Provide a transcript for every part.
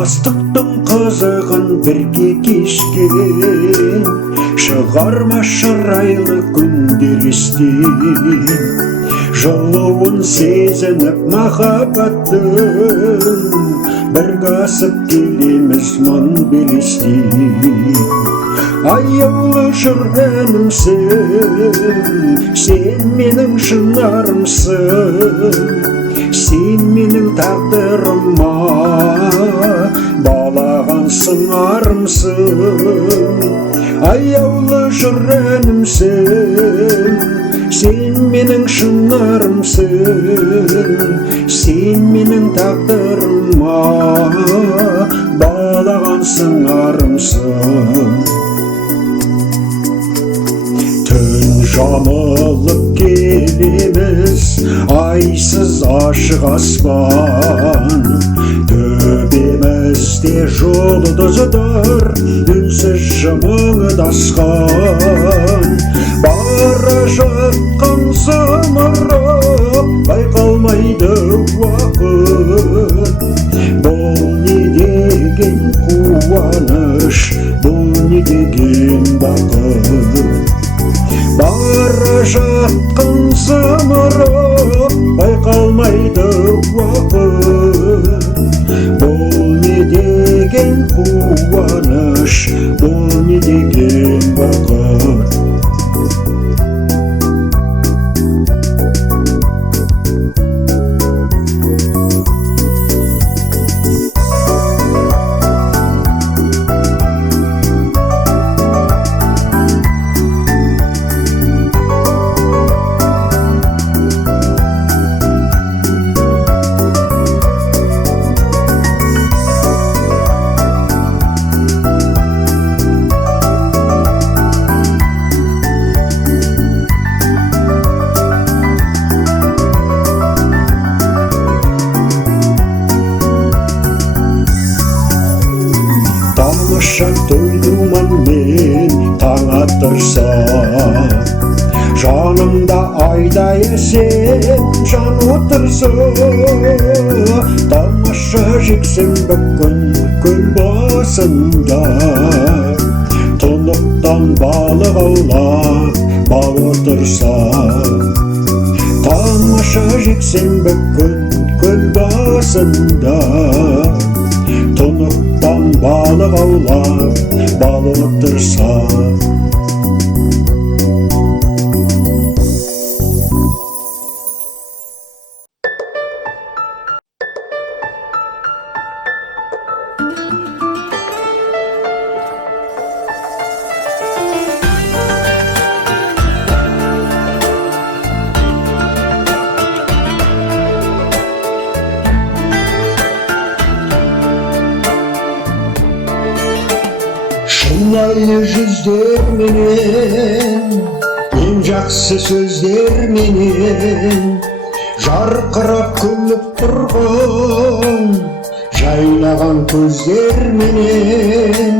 жастықтың қызығын бірге кешкен, шығарма шырайлы күндер естен, жылуын сезініп махаббаттың, бірге асып келеміз мың белестен. Аяулы жүргенімсің, сен менің шынарымсың, сен менің тағдырыма балаған сыңарымсың. Аяулы жүргенімсің, сен менің шынарымсың, сен менің тағдырыма балаған сыңарымсың. Түн жамылып келеміз, айсыз ашық аспан, төбемізде жұлдыздар үнсіз жымыңдасқан. Бара жатқан зымырап байқалмайды уақыт, бұл не деген қуаныш, бұл не деген бақыт. Бара жатқан зымырап байқалмайды уақыт, бұл не деген қуаныш, бұл не деген бақыт. Тамаша тойдуман мен таң атырса, жанымда айдай әсем жан отырса. Тамаша жексенбі күн көл басында, тұнықтан балық аулап бал отырса. Тамаша жексенбі күн көл басында, тұнықтан балық аулап бал отырса. Шынайы жүздерменен, ең жақсы сөздерменен, жарқырап күліп тұрған жайнаған көздерменен,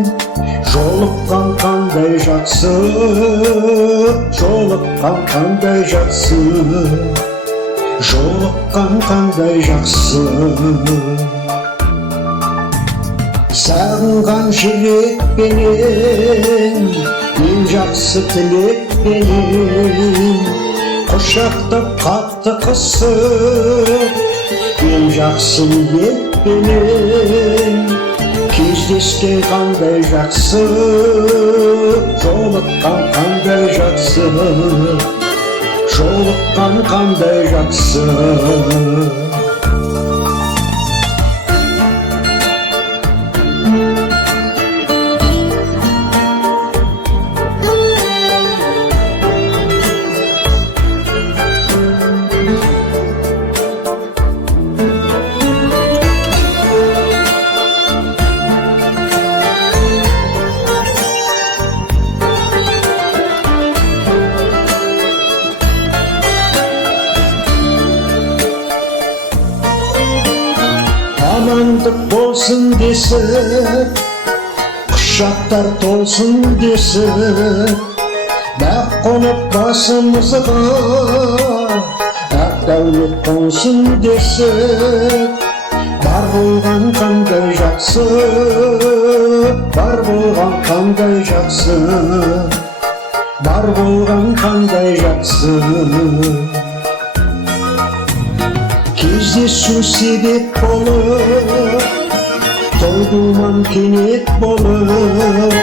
жолыққан қандай жақсы, жолыққан қандай жақсы, жолыққан қандай жақсы. Сағынған жүрекпенен, ең жақсы тілекпенен, құшақтап қатты қысып, ең жақсы ниетпенен, кездескен қандай жақсы, жолыққан қандай жақсы, жолыққан қандай жақсы. Амандық болсын десіп, құшақтар толсын десіп, бақ қонып басымызға, ақ дәулет қонсын десіп, Бар болған қандай жақсы, бар болған қандай жақсы, бар болған қандай жақсы. Кездесу себеп болып, той-думан кенет болып,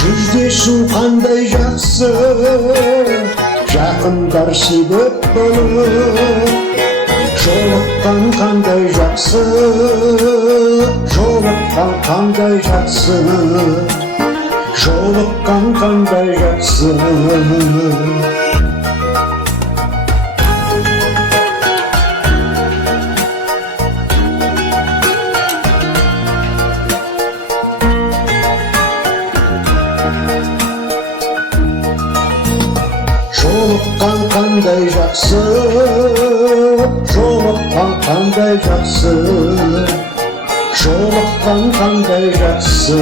жүздесу қандай жақсы, жақындар себеп болып. Жолыққан қандай жақсы, жолыққан қандай жақсы, жолыққан қандай жақсы. Жолыққан қандай жақсы, жолыққан қандай жақсы, жолыққан қандай жақсы.